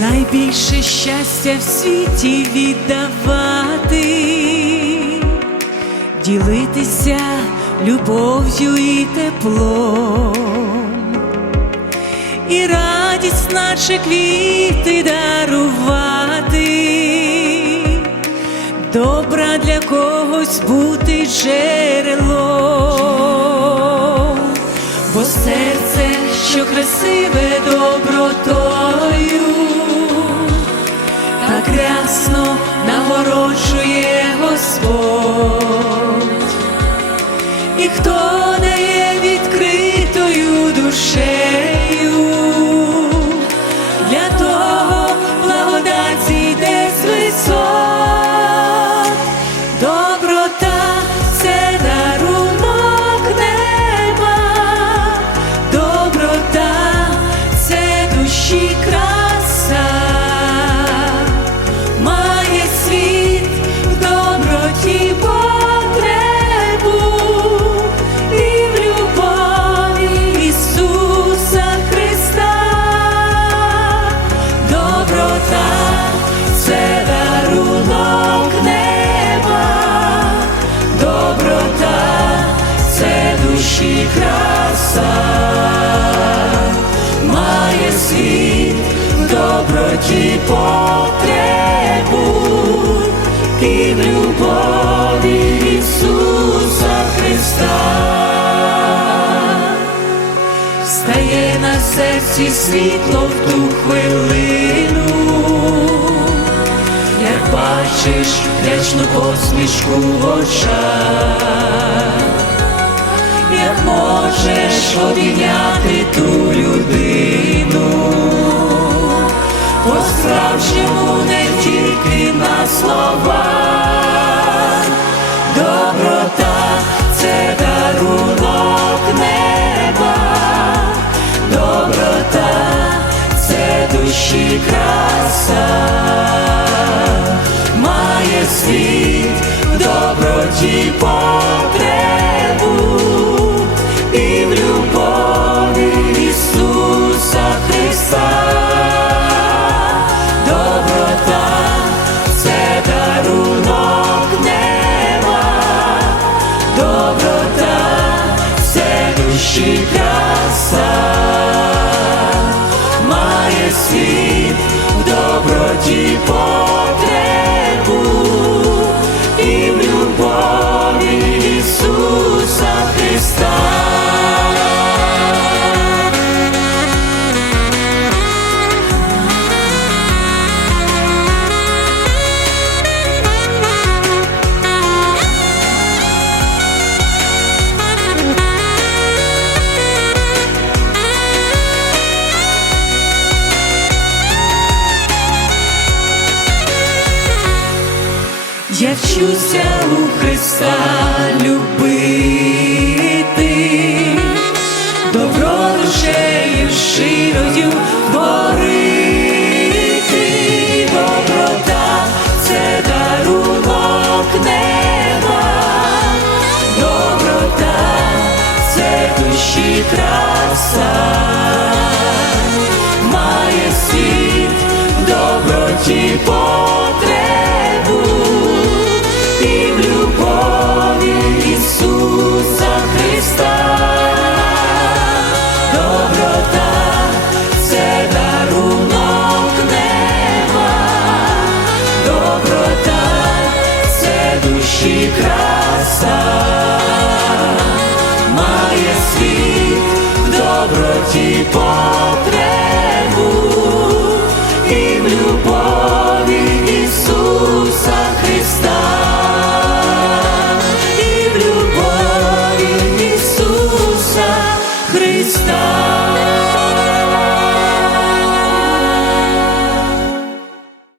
Найбільше щастя в світі віддавати, ділитися любов'ю і теплом, і радість, наче квіти дарувати, добра для когось бути джерело, бо серце, що красиве добротою, так рясно нагороджує Господь, і хто душі краса, має світ доброті потребу і в любові Ісуса Христа. Стає на серці світло в ту хвилину, як бачиш вдячну посмішку в очах, можеш обійняти ту людину, по-справжньому не тільки на словах, доброта це дарунок неба, доброта це душі краса, має світ в доброті доброта душі краса, має світ Я вчуся у Христа любити, добро душею щирою творити, доброта це дарунок неба, доброта це душі краса, має світ в доброті потребу душі краса має світ в доброті потребу і в любов.